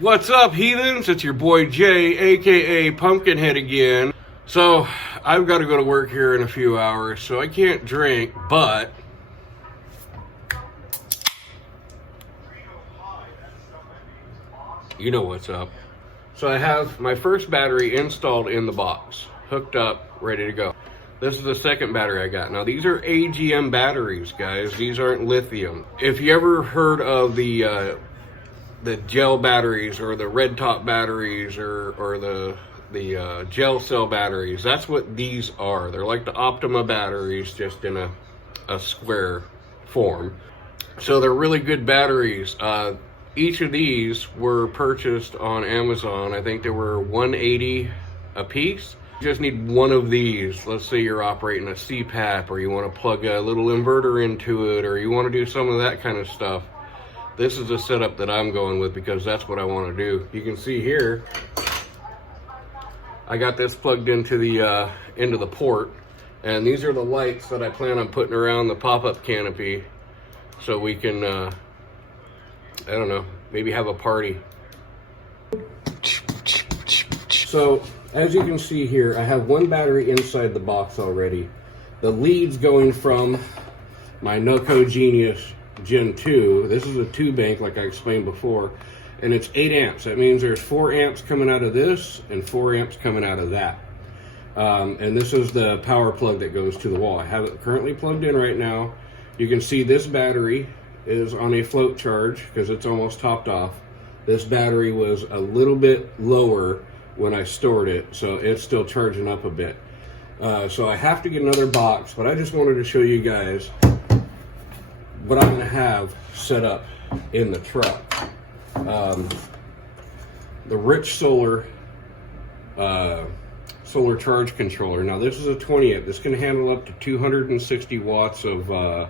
What's up, heathens? It's your boy Jay, aka Pumpkinhead again. So I've got to go to work here in a few hours, so I can't drink, but you know what's up. So I have my first battery installed in the box, hooked up, ready to go. This is the second battery I got. Now these are AGM batteries, guys. These aren't lithium. If you ever heard of the gel batteries or the red top batteries or the gel cell batteries, that's what these are. They're like the Optima batteries, just in a square form. So they're really good batteries. Each of these were purchased on Amazon. I think they were $180 a piece. You just need one of these. Let's say you're operating a CPAP, or you want to plug a little inverter into it, or you want to do some of that kind of stuff. This is the setup that I'm going with because that's what I want to do. You can see here, I got this plugged into the port, and these are the lights that I plan on putting around the pop-up canopy so we can, I don't know, maybe have a party. So, as you can see here, I have one battery inside the box already. The lead's going from my Noco Genius Gen 2. This is a 2-bank like I explained before, and it's 8 amps. That means there's 4 amps coming out of this and 4 amps coming out of that. And this is the power plug that goes to the wall. I have it currently plugged in right now. You can see this battery is on a float charge because it's almost topped off. This battery was a little bit lower when I stored it, so it's still charging up a bit. So I have to get another box, but I just wanted to show you guys what I'm gonna have set up in the truck. The Rich Solar solar charge controller. Now this is a 20 amp. This can handle up to 260 watts of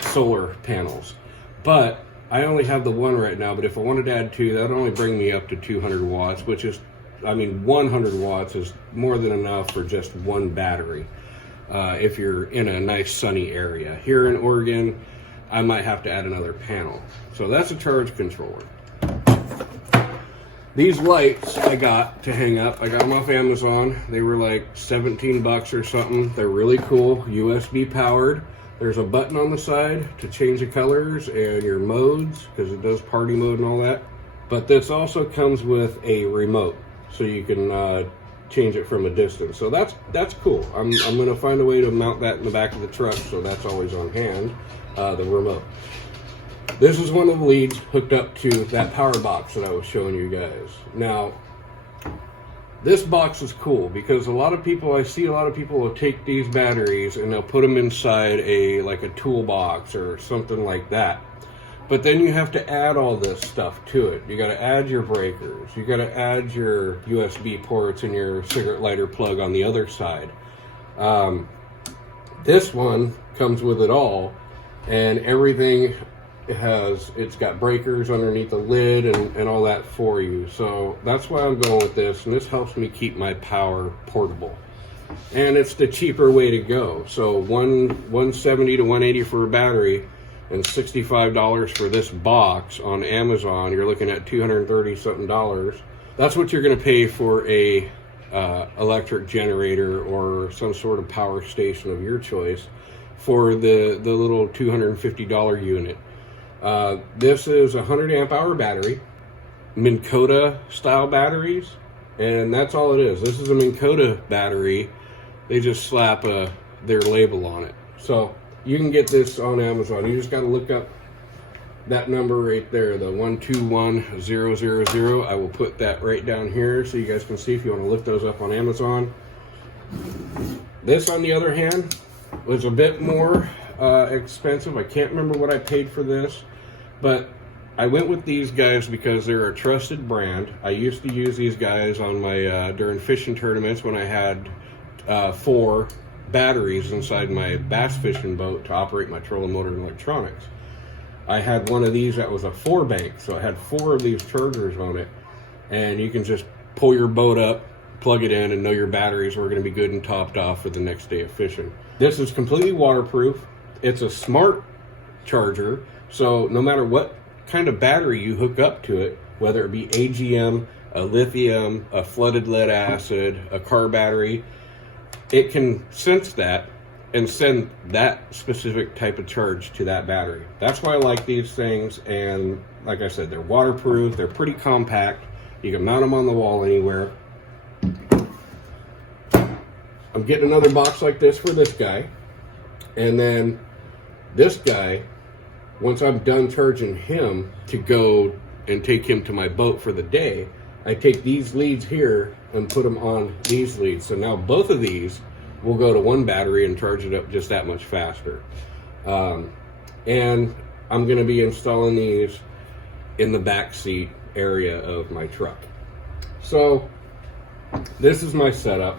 solar panels, but I only have the one right now. But if I wanted to add 2, that would only bring me up to 200 watts, which is, I mean, 100 watts is more than enough for just one battery. If you're in a nice sunny area. Here in Oregon, I might have to add another panel. So that's a charge controller. These lights I got to hang up, I got them off Amazon. They were like 17 bucks or something. They're really cool, USB powered. There's a button on the side to change the colors and your modes, because it does party mode and all that. But this also comes with a remote, so you can change it from a distance. So that's cool. I'm gonna find a way to mount that in the back of the truck, so that's always on hand, the remote. This is one of the leads hooked up to that power box that I was showing you guys. Now, this box is cool because I see a lot of people will take these batteries and they'll put them inside like a toolbox or something like that. But then you have to add all this stuff to it. You got to add your breakers. You got to add your USB ports and your cigarette lighter plug on the other side. This one comes with it all, and everything it's got breakers underneath the lid and all that for you. So that's why I'm going with this, and this helps me keep my power portable. And it's the cheaper way to go. So $170 to $180 for a battery, and $65 for this box on Amazon. You're looking at $230 something. That's what you're going to pay for a electric generator or some sort of power station of your choice for the little $250 unit. This is a 100 amp hour battery, Minn Kota style batteries, and that's all it is. This is a Minn Kota battery. They just slap their label on it. So you can get this on Amazon. You just got to look up that number right there, the 121000. I will put that right down here so you guys can see if you want to look those up on Amazon. This, on the other hand, was a bit more expensive. I can't remember what I paid for this, but I went with these guys because they're a trusted brand. I used to use these guys on my during fishing tournaments when I had 4 batteries inside my bass fishing boat to operate my trolling motor and electronics. I had one of these that was a 4-bank, so I had 4 of these chargers on it, and you can just pull your boat up, plug it in, and know your batteries were going to be good and topped off for the next day of fishing. This is completely waterproof. It's a smart charger, so no matter what kind of battery you hook up to it, whether it be AGM, a lithium, a flooded lead acid, a car battery, it can sense that and send that specific type of charge to that battery. That's why I like these things. And like I said, they're waterproof, they're pretty compact. You can mount them on the wall anywhere. I'm getting another box like this for this guy. And then this guy, once I'm done charging him to go and take him to my boat for the day, I take these leads here and put them on these leads. So now both of these will go to one battery and charge it up just that much faster. And I'm going to be installing these in the back seat area of my truck. So this is my setup.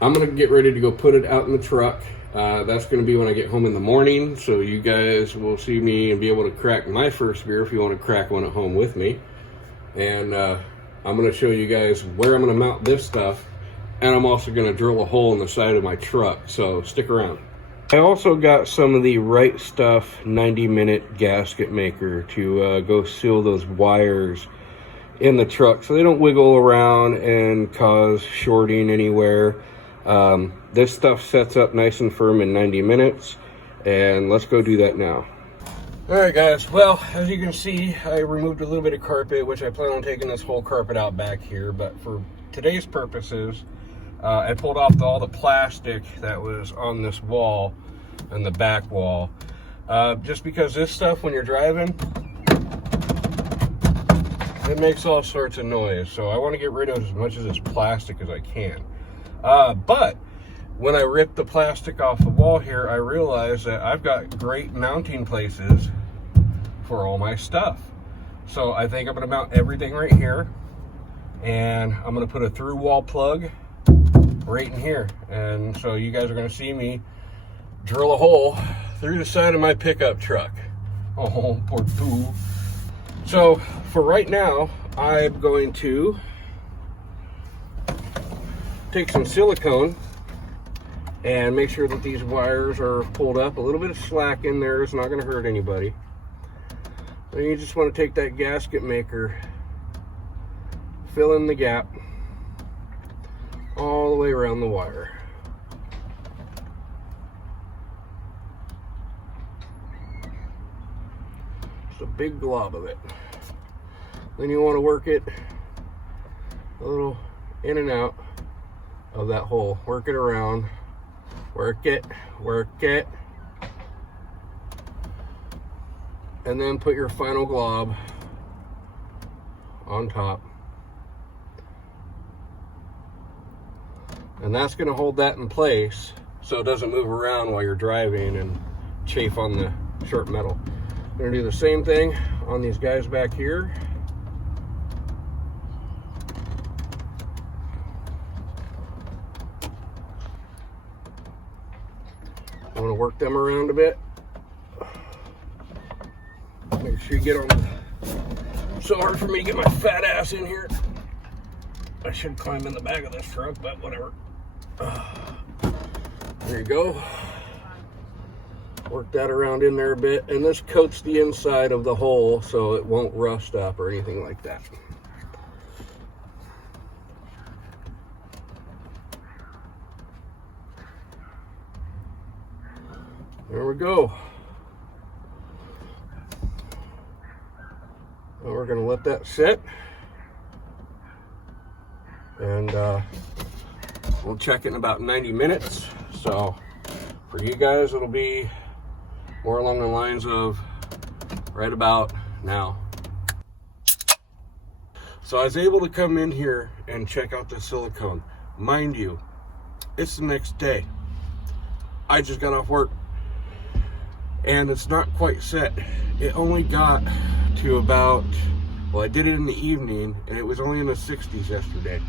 I'm going to get ready to go put it out in the truck. That's going to be when I get home in the morning. So you guys will see me and be able to crack my first beer if you want to crack one at home with me. And I'm going to show you guys where I'm going to mount this stuff. And I'm also going to drill a hole in the side of my truck. So stick around. I also got some of the Right Stuff 90-minute gasket maker to go seal those wires in the truck so they don't wiggle around and cause shorting anywhere. This stuff sets up nice and firm in 90 minutes, and let's go do that now. Alright guys, well, as you can see, I removed a little bit of carpet, which I plan on taking this whole carpet out back here, but for today's purposes, I pulled off all the plastic that was on this wall and the back wall, just because this stuff, when you're driving, it makes all sorts of noise, so I want to get rid of as much of this plastic as I can. But when I ripped the plastic off the wall here, I realized that I've got great mounting places for all my stuff. So I think I'm going to mount everything right here, and I'm going to put a through wall plug right in here. And so you guys are going to see me drill a hole through the side of my pickup truck. Oh, poor fool. So for right now, I'm going to take some silicone and make sure that these wires are pulled up. A little bit of slack in there is not going to hurt anybody. Then you just want to take that gasket maker, fill in the gap all the way around the wire. Just a big glob of it. Then you want to work it a little in and out of that hole. Work it around. Work it. And then put your final glob on top. And that's going to hold that in place so it doesn't move around while you're driving and chafe on the sharp metal. I'm going to do the same thing on these guys back here. I want to work them around a bit. Make sure you get on the... It's so hard for me to get my fat ass in here. I should climb in the back of this truck, but whatever. There you go. Work that around in there a bit, and this coats the inside of the hole so it won't rust up or anything like that. There we go. And we're going to let that sit, and we'll check it in about 90 minutes. So for you guys, it'll be more along the lines of right about now. So I was able to come in here and check out the silicone. Mind you, it's the next day. I just got off work, and it's not quite set. It only got to about, well, I did it in the evening, and it was only in the 60s yesterday.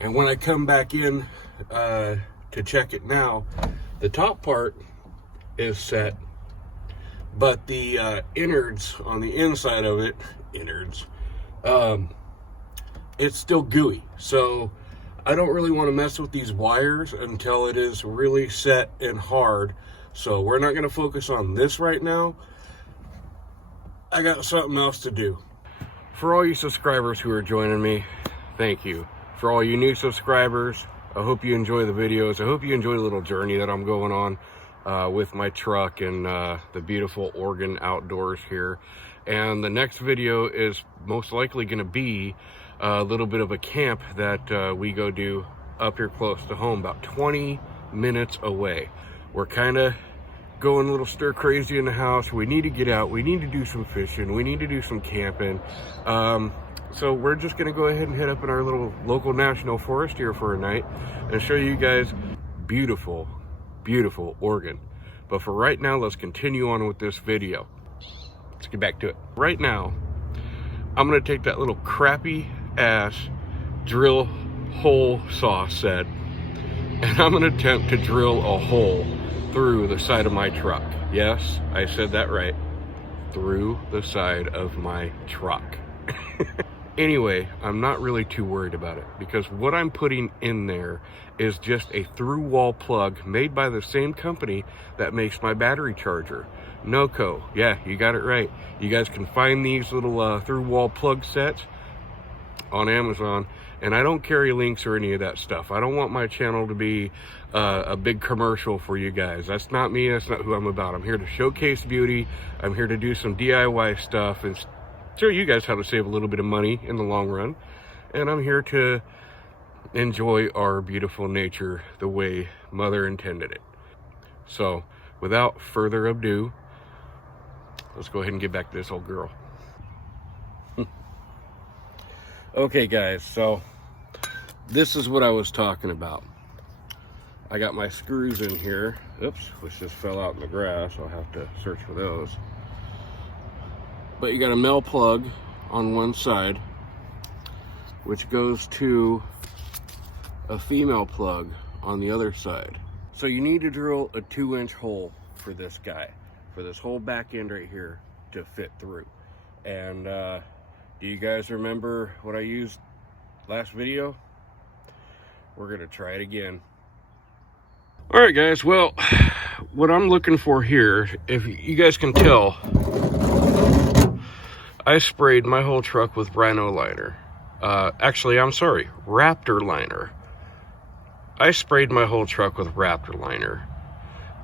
And when I come back in to check it now, the top part is set, but the innards on the inside of it, it's still gooey. So I don't really want to mess with these wires until it is really set and hard. So we're not going to focus on this right now. I got something else to do. For all you subscribers who are joining me, thank you. For all you new subscribers, I hope you enjoy the videos. I hope you enjoy the little journey that I'm going on with my truck and the beautiful Oregon outdoors here. And the next video is most likely going to be a little bit of a camp that we go do up here close to home, about 20 minutes away. We're kind of going a little stir crazy in the house. We need to get out. We need to do some fishing. We need to do some camping. So we're just going to go ahead and head up in our little local national forest here for a night and show you guys beautiful, beautiful Oregon. But for right now, let's continue on with this video. Let's get back to it. Right now, I'm going to take that little crappy ass drill hole saw set and I'm going to attempt to drill a hole through the side of my truck. Yes, I said that right. Through the side of my truck. Anyway, I'm not really too worried about it because what I'm putting in there is just a through wall plug made by the same company that makes my battery charger. NOCO. Yeah, you got it right. You guys can find these little through wall plug sets on Amazon, and I don't carry links or any of that stuff. I don't want my channel to be a big commercial for you guys. That's not me. That's not who I'm about. I'm here to showcase beauty. I'm here to do some DIY stuff and show you guys how to save a little bit of money in the long run. And I'm here to enjoy our beautiful nature the way Mother intended it. So without further ado, let's go ahead and get back to this old girl. Okay guys, so this is what I was talking about. I got my screws in here. Oops, which just fell out in the grass. I'll have to search for those. But you got a male plug on one side, which goes to a female plug on the other side. So you need to drill a 2-inch hole for this guy, for this whole back end right here to fit through. And do you guys remember what I used last video? We're gonna try it again. All right guys, well, what I'm looking for here, if you guys can tell, I sprayed my whole truck with Rhino liner. Actually, I'm sorry, Raptor liner. I sprayed my whole truck with Raptor liner.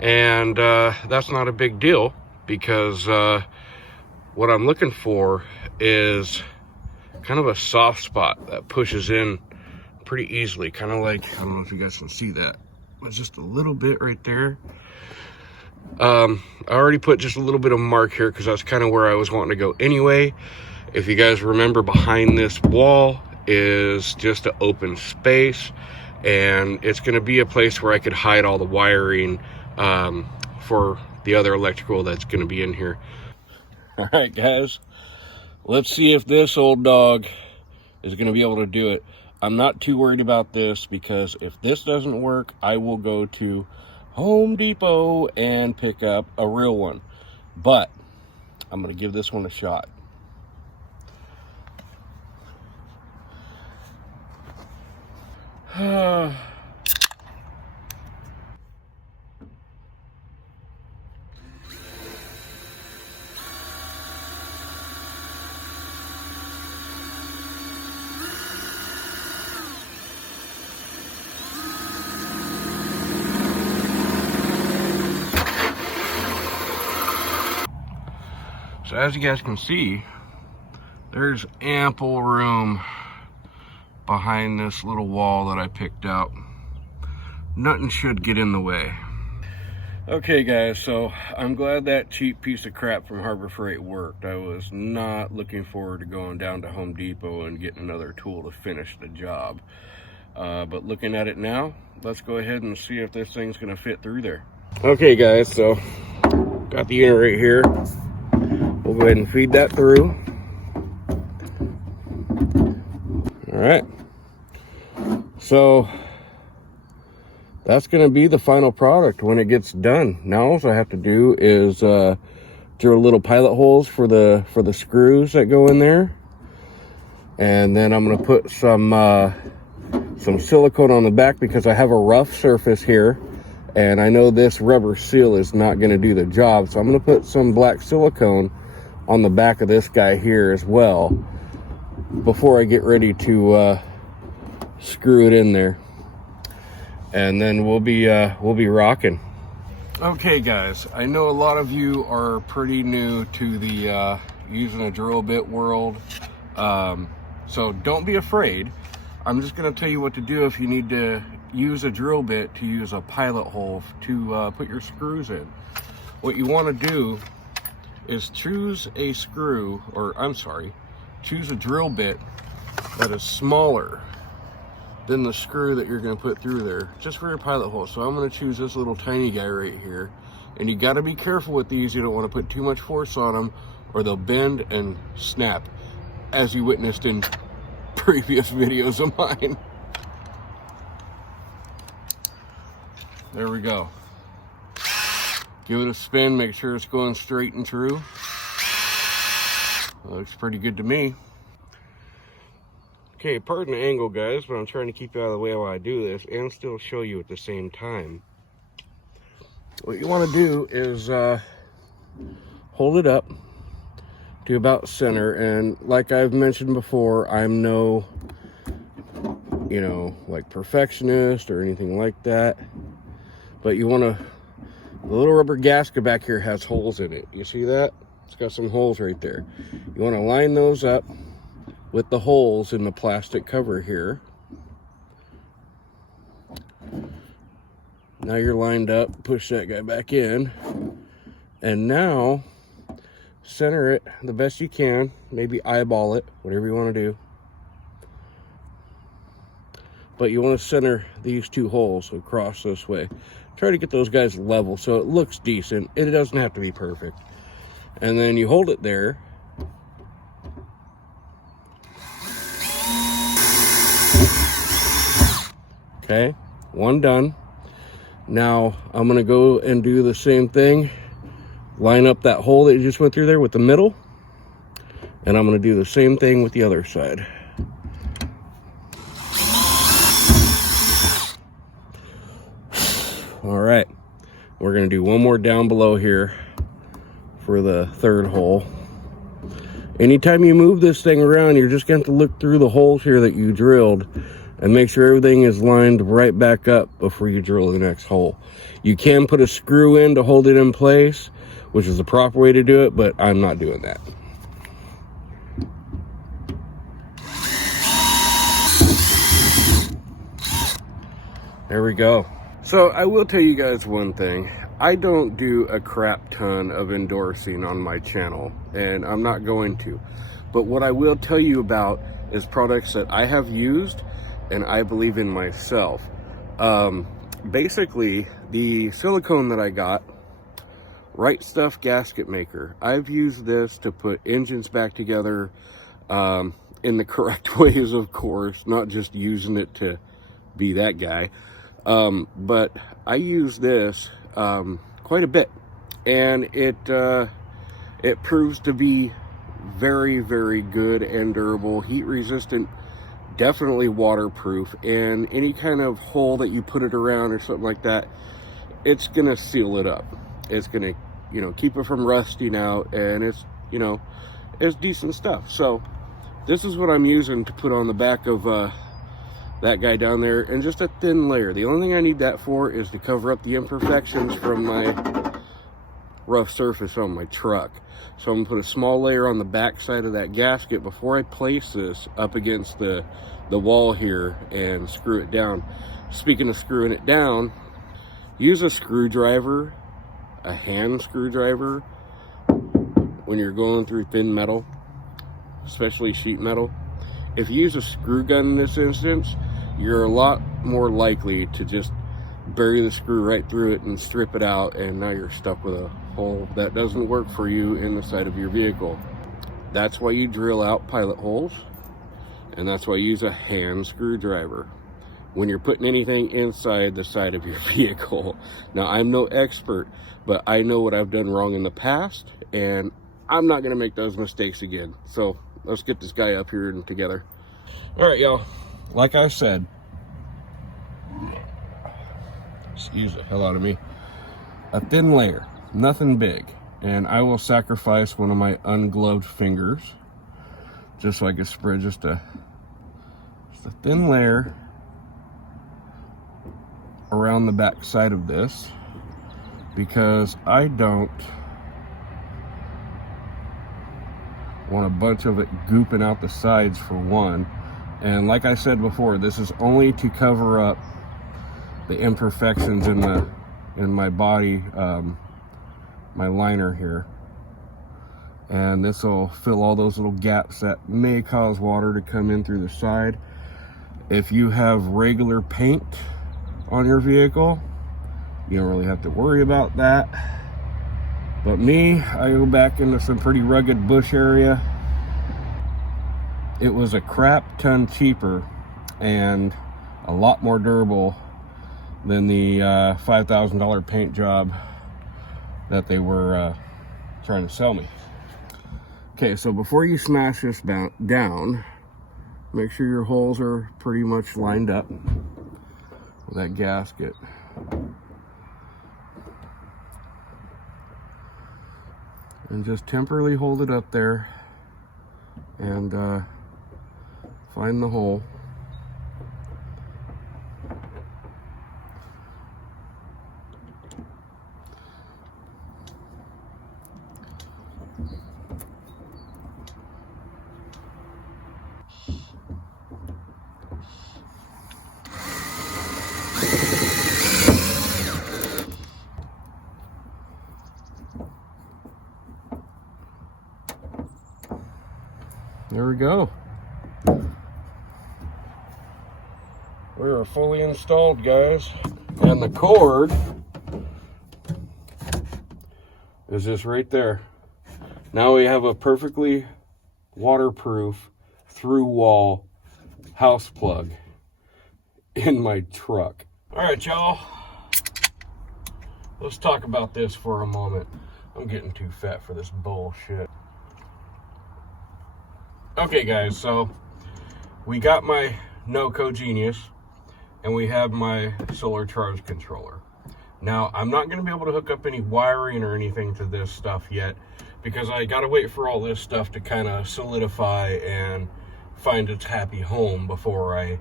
And that's not a big deal because what I'm looking for is kind of a soft spot that pushes in pretty easily. Kind of like, I don't know if you guys can see that. It's just a little bit right there. I already put just a little bit of mark here because that's kind of where I was wanting to go anyway. If you guys remember, behind this wall is just an open space, and it's going to be a place where I could hide all the wiring for the other electrical that's going to be in here. All right guys, let's see if this old dog is going to be able to do it. I'm not too worried about this because if this doesn't work, I will go to Home Depot and pick up a real one. But I'm going to give this one a shot. So as you guys can see, there's ample room behind this little wall that I picked out. Nothing should get in the way. Okay guys, so I'm glad that cheap piece of crap from Harbor Freight worked. I was not looking forward to going down to Home Depot and getting another tool to finish the job. But looking at it now, let's go ahead and see if this thing's gonna fit through there. Okay guys, so got the unit right here. We'll go ahead and feed that through. All right. So that's going to be the final product when it gets done. Now all I have to do is drill little pilot holes for the screws that go in there, and then I'm going to put some silicone on the back because I have a rough surface here, and I know this rubber seal is not going to do the job. So I'm going to put some black silicone on the back of this guy here as well before I get ready to screw it in there, and then we'll be rocking. Okay guys, I know a lot of you are pretty new to the using a drill bit world, so don't be afraid. I'm just going to tell you what to do if you need to use a drill bit to use a pilot hole to put your screws in. What you want to do is choose a screw, or I'm sorry, choose a drill bit that is smaller than the screw that you're going to put through there, just for your pilot hole. So I'm going to choose this little tiny guy right here. And you got to be careful with these. You don't want to put too much force on them, or they'll bend and snap, as you witnessed in previous videos of mine. There we go. Give it a spin, make sure it's going straight and true. Looks pretty good to me. Okay, pardon the angle guys, but I'm trying to keep you out of the way while I do this and still show you at the same time. What you want to do is hold it up to about center, and like I've mentioned before, I'm no, you know, like perfectionist or anything like that, but you want to, the little rubber gasket back here has holes in it. You see that? It's got some holes right there. You want to line those up with the holes in the plastic cover here. Now you're lined up, push that guy back in, and now center it the best you can, maybe eyeball it, whatever you want to do. But you want to center these two holes across this way. Try to get those guys level so it looks decent. It doesn't have to be perfect. And then you hold it there. Okay, one done. Now I'm going to go and do the same thing. Line up that hole that you just went through there with the middle. And I'm going to do the same thing with the other side. All right, we're going to do one more down below here for the third hole. Anytime you move this thing around, you're just going to have to look through the holes here that you drilled and make sure everything is lined right back up before you drill the next hole. You can put a screw in to hold it in place, which is the proper way to do it, but I'm not doing that. There we go. So I will tell you guys one thing. I don't do a crap ton of endorsing on my channel, and I'm not going to. But what I will tell you about is products that I have used and I believe in myself. Basically, the silicone that I got, Right Stuff gasket maker. I've used this to put engines back together in the correct ways, of course, not just using it to be that guy. But I use this quite a bit, and it proves to be very, very good and durable, heat resistant, definitely waterproof, and any kind of hole that you put it around or something like that, it's gonna seal it up. It's gonna, you know, keep it from rusting out, and it's, you know, it's decent stuff. So this is what I'm using to put on the back of that guy down there, and just a thin layer. The only thing I need that for is to cover up the imperfections from my rough surface on my truck. So I'm gonna put a small layer on the back side of that gasket before I place this up against the wall here and screw it down. Speaking of screwing it down, use a screwdriver, a hand screwdriver, when you're going through thin metal, especially sheet metal. If you use a screw gun in this instance, you're a lot more likely to just bury the screw right through it and strip it out, and now you're stuck with a hole that doesn't work for you in the side of your vehicle. That's why you drill out pilot holes, and that's why you use a hand screwdriver when you're putting anything inside the side of your vehicle. Now, I'm no expert, but I know what I've done wrong in the past, and I'm not going to make those mistakes again. So let's get this guy up here and together. All right, y'all. Like I said, excuse the hell out of me, a thin layer, nothing big. And I will sacrifice one of my ungloved fingers just so I can spread just a thin layer around the back side of this, because I don't want a bunch of it gooping out the sides, for one. And like I said before, this is only to cover up the imperfections in my body, my liner here. And this will fill all those little gaps that may cause water to come in through the side. If you have regular paint on your vehicle, you don't really have to worry about that. But me, I go back into some pretty rugged bush area. It was a crap ton cheaper and a lot more durable than the $5,000 paint job that they were trying to sell me. Okay, so before you smash this down, make sure your holes are pretty much lined up with that gasket. And just temporarily hold it up there and find the hole. There we go. We are fully installed, guys. And the cord is just right there. Now we have a perfectly waterproof through wall house plug in my truck. All right, y'all. Let's talk about this for a moment. I'm getting too fat for this bullshit. Okay, guys, so we got my NoCo Genius and we have my solar charge controller. Now, I'm not going to be able to hook up any wiring or anything to this stuff yet, because I got to wait for all this stuff to kind of solidify and find its happy home before I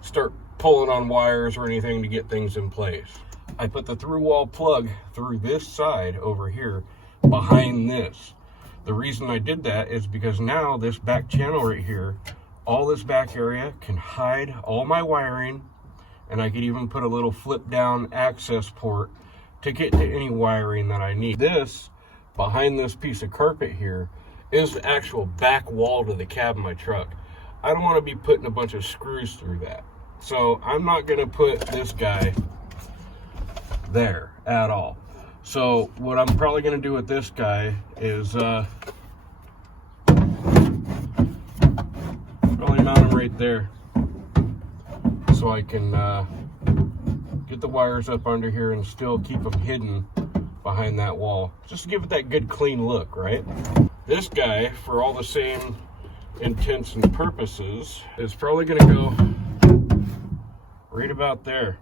start pulling on wires or anything to get things in place. I put the through wall plug through this side over here behind this. The reason I did that is because now this back channel right here, all this back area can hide all my wiring, and I could even put a little flip down access port to get to any wiring that I need. This, behind this piece of carpet here, is the actual back wall to the cab of my truck. I don't want to be putting a bunch of screws through that. So I'm not going to put this guy there at all. So what I'm probably going to do with this guy is probably mount him right there, so I can get the wires up under here and still keep them hidden behind that wall, just to give it that good clean look, right? This guy, for all the same intents and purposes, is probably going to go right about there.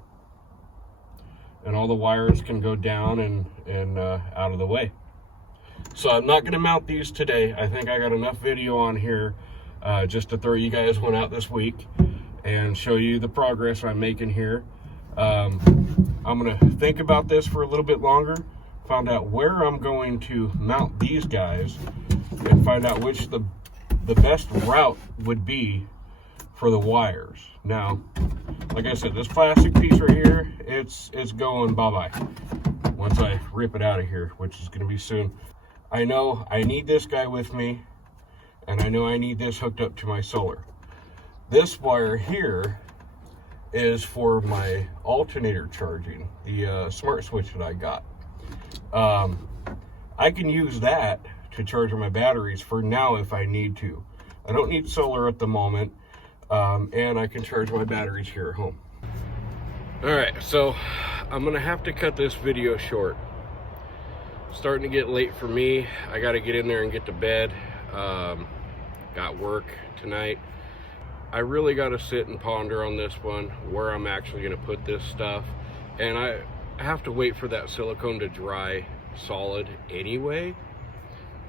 And all the wires can go down and out of the way. So I'm not going to mount these today. I think I got enough video on here just to throw you guys one out this week and show you the progress I'm making here. I'm going to think about this for a little bit longer, find out where I'm going to mount these guys, and find out which the best route would be for the wires. Now, like I said, this plastic piece right here, it's going bye-bye once I rip it out of here, which is going to be soon. I know I need this guy with me, and I know I need this hooked up to my solar. This wire here is for my alternator charging, the smart switch that I got. I can use that to charge my batteries for now if I need to. I don't need solar at the moment. And I can charge my batteries here at home. All right, so I'm gonna have to cut this video short. Starting to get late for me. I gotta get in there and get to bed. Got work tonight. I really gotta sit and ponder on this one, where I'm actually gonna put this stuff. And I have to wait for that silicone to dry solid anyway.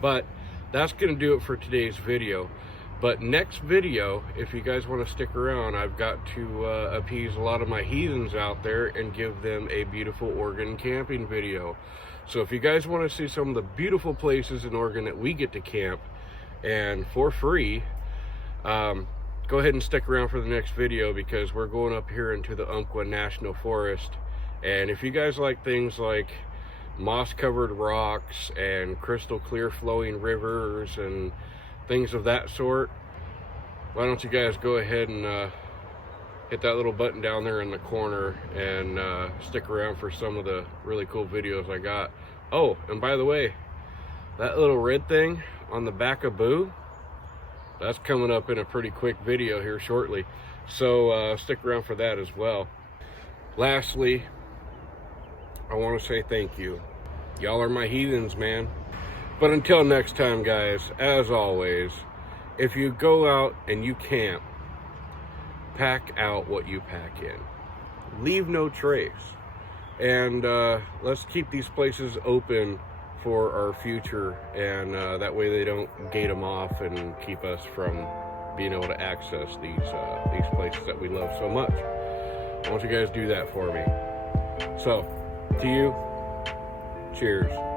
But that's going to do it for today's video. But next video, if you guys want to stick around, I've got to appease a lot of my heathens out there and give them a beautiful Oregon camping video. So if you guys want to see some of the beautiful places in Oregon that we get to camp and for free, go ahead and stick around for the next video, because we're going up here into the Umpqua National Forest. And if you guys like things like moss covered rocks and crystal clear flowing rivers and things of that sort, why don't you guys go ahead and hit that little button down there in the corner and stick around for some of the really cool videos I got. Oh, and by the way, that little red thing on the back of Boo, that's coming up in a pretty quick video here shortly, so stick around for that as well. Lastly, I want to say thank you. Y'all are my heathens, man. But until next time, guys, as always, if you go out and you camp, pack out what you pack in. Leave no trace. And let's keep these places open for our future, and that way they don't gate them off and keep us from being able to access these places that we love so much. I want you guys to do that for me. So, to you, cheers.